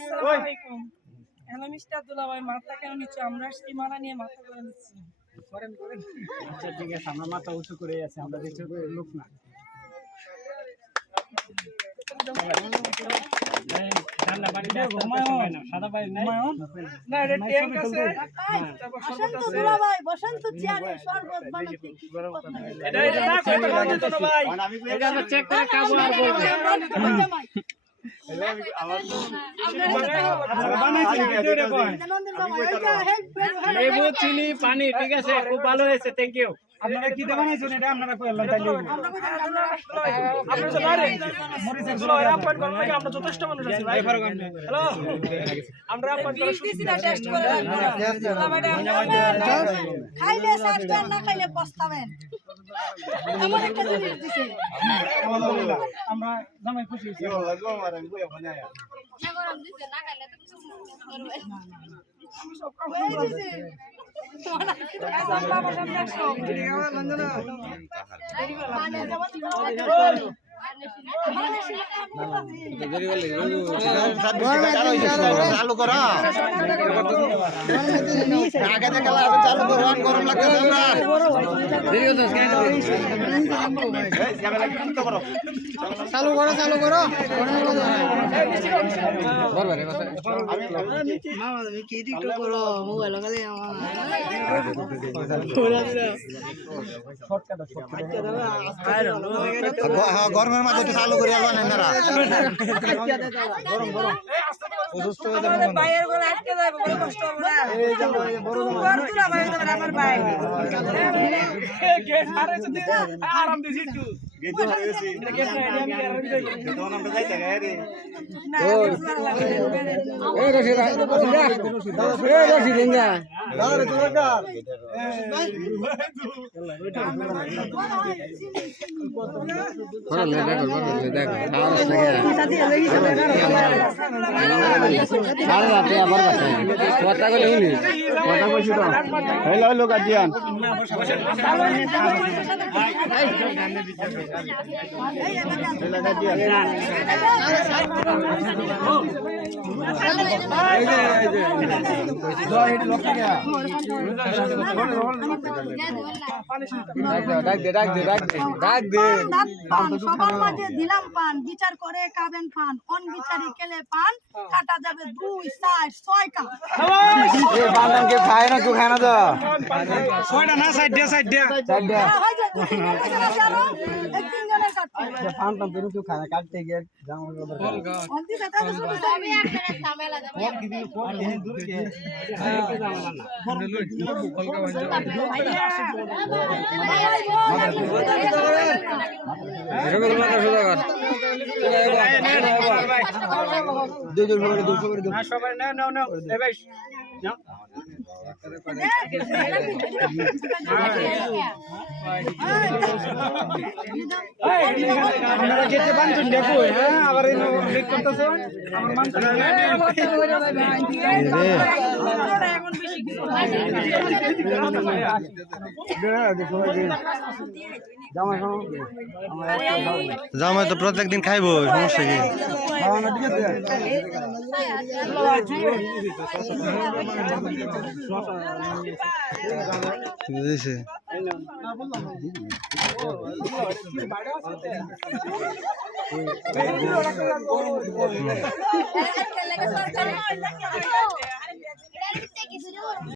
আসসালামু আলাইকুম। Hello mister দুলাভাই, মাথা কেন নিচ্ছ? আমরা আজকে মালা নিয়ে মাথা করে নিচ্ছি। আচ্ছা ঠিক আছে, আমরা মাথা উঁচু করে আছি, আমরা কিছু লোক না। ঠান্ডা পানি সাদা পানি নাই না, এটা ট্যাঙ্ক আছে। বসন্ত চেয়ারে শরবত বানাতে এটা না করতে পারবে তো ভাই, এটা আমরা চেক করে খাবো আর বলবো। লেবু চিনি পানি, ঠিক আছে, খুব ভালো হয়েছে, থ্যাংক ইউ। আপনারা কি বানাইছেন এটা আপনারা কইলেন তাইলে আমরা তো বাইরে মরিচের গুলো আপ্যায়ন করার লাগে আমরা যথেষ্ট মানুষ আছি ভাই। হ্যালো, আমরা আপ্যায়ন করা শুরু দিছি না, টেস্ট করে খাইলে সাথে না খাইলে পস্তাবেন। এমন একটা জিনিস দিছে। আমরা জামাই খুশি হইছি। চালু করা আগে থেকে চালু করো, গরম লাগতেছে চালু করো চালু করো মোবাইল গরমের মাঝে একটু চালু করে আলবেন আপনারা। আমাদের ভাইয়ের গলা আটকে যাবে, বড় কষ্ট হবে না। তোমার তুলা ভাই হবে আমার ভাই। গেট হারাইছে দিছে, আরাম দিছি একটু। গেট হারাইছে গেট নাই, আমি আর যাই। তখন আমরা যাইতে গায়ে না, এই রশিদ দেন দাদা তো দরকার লোক আজিয়ান সবার মাঝে দিলাম পান, বিচার করে খাবেন পান, অন বিচারি কেলে পান কাটা যাবে 2 4 6 কা। বান্দানকে খায় না, কেউ খায় না তো ছয়টা না, সাইড দিয়া হয় যে 2-3 জন আছে আরো, এই 3 জনের কাটতে পান টান তো কেউ খায় না, কাটতে গিয়ে জামা অন্তি সাথে শুরু আমি একটা ঝামেলা সবাই নাও নাও, এই ভাই নাও। আপনারা গেটে বানছেন দেখো, হ্যাঁ আবার এই লেট করতেছে আমার মান জামাই তো প্রত্যেকদিন খাইবো, সমস্যা কি বুঝেছে লাগে